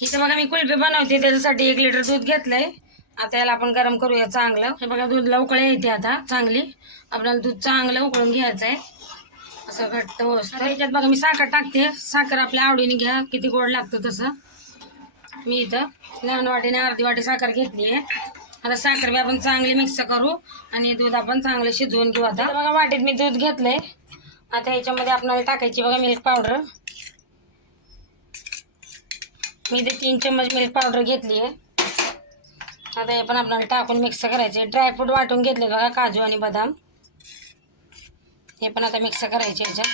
इथं बघा मी कुल्फी बनवते त्याच्यासाठी एक लिटर दूध घेतलंय. आता याला आपण गरम करूया चांगलं. हे बघा दूधला उकळी येते आता चांगली. आपल्याला दूध चांगलं उकळून घ्यायचं आहे असं घट्ट होतं याच्यात बघा मी साखर टाकते. साखर आपल्या आवडीने घ्या किती गोड लागतं तसं. मी इथं लहान वाटीने अर्धी वाटी साखर घेतली आहे. आता साखर बी आपण चांगली मिक्स करू आणि दूध आपण चांगलं शिजवून घेऊ आता. बघा वाटीत मी दूध घेतलंय. आता याच्यामध्ये आपल्याला टाकायची बघा मिल्क पावडर मी इथे तीन चम्मच मिल्क पावडर घेतली आहे आता हे पण आपल्याला टाकून मिक्स करायचे ड्रायफ्रूट वाटून घेतले बघा काजू आणि बदाम. हे पण आता मिक्स करायचे याच्यात.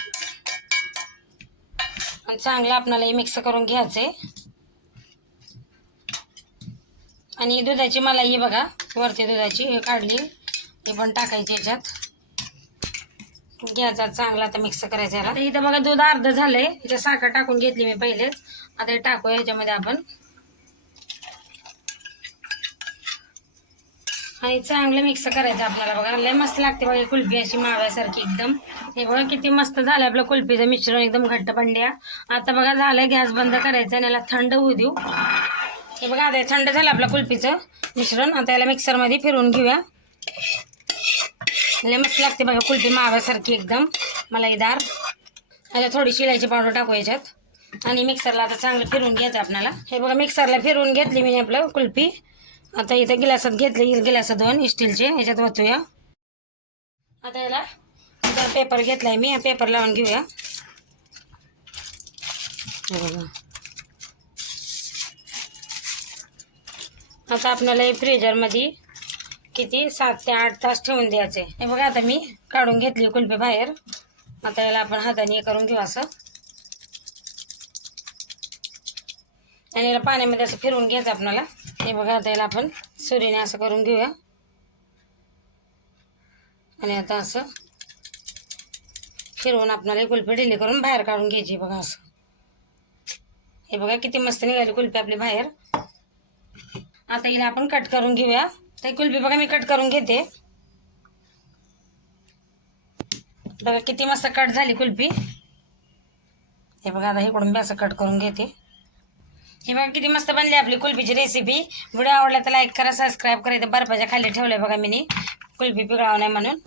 आणि चांगलं आपल्याला हे मिक्स करून घ्यायचे आणि दुधाची मलाई बघा वरती दुधाची हे काढली. हे पण टाकायची याच्यात. घ्यायचा चांगला आता मिक्स करायचा याला. इथं बघा दूध अर्ध झालंय. इथं साखर टाकून घेतली मी पहिले आता हे टाकूया ह्याच्यामध्ये आपण. आणि चांगलं मिक्स करायचं आपल्याला बघा. लय मस्त लागते बघा कुल्फी अशी माव्यासारखी एकदम. हे बघा किती मस्त झालं आपलं कुल्फीचं मिश्रण एकदम घट्ट पंड्या आता बघा झालं गॅस बंद करायचं आणि याला थंड होऊ देऊ. हे बघा आता थंड झालं आपलं कुल्फीचं मिश्रण. आता याला मिक्सरमध्ये फिरवून घेऊया. लय मस्त लागते बघा कुल्फी माव्यासारखी एकदम. मलाईदार आता थोडीशी शिलाईची पावडर टाकू याच्यात. आणि मिक्सरला आता चांगलं फिरून घ्यायचं आपल्याला हे बघा मिक्सरला फिरून घेतली मी आपलं कुल्फी आता इथं गिलासात घेतले गिलास दोन स्टीलचे. ह्याच्यात वाचूया आता याला इथं पेपर घेतलाय मी. पेपर लावून घेऊया. आता आपल्याला फ्रीजरमध्ये किती? सात ते आठ तास ठेवून द्यायचे. हे बघा आता मी काढून घेतली कुल्फी बाहेर. आता याला आपण हाताने हे करून घेऊ असं. आणि याला पाण्यामध्ये असं फिरवून घ्यायचं आपल्याला हे बघा आता याला आपण सुरीने असं करून घेऊया. आणि आता असं फिरवून आपल्याला ही कुल्फी ढिली करून बाहेर काढून घ्यायची बघा असं. हे बघा किती मस्त निघाली कुल्फी आपली बाहेर. आता हिला आपण कट करून घेऊया. तर कुल्फी बघा मी कट करून घेते. बघा किती मस्त कट झाली कुल्फी हे बघा आता हे मी असं कट करून घेते. हे बघा किती मस्त बनली आपली कुल्फीची रेसिपी व्हिडिओ आवडला तर लाईक करा सबस्क्राईब करा. इथं बर्फाच्या खाली ठेवलंय बघा मी कुल्फी पिघळावं नाही म्हणून.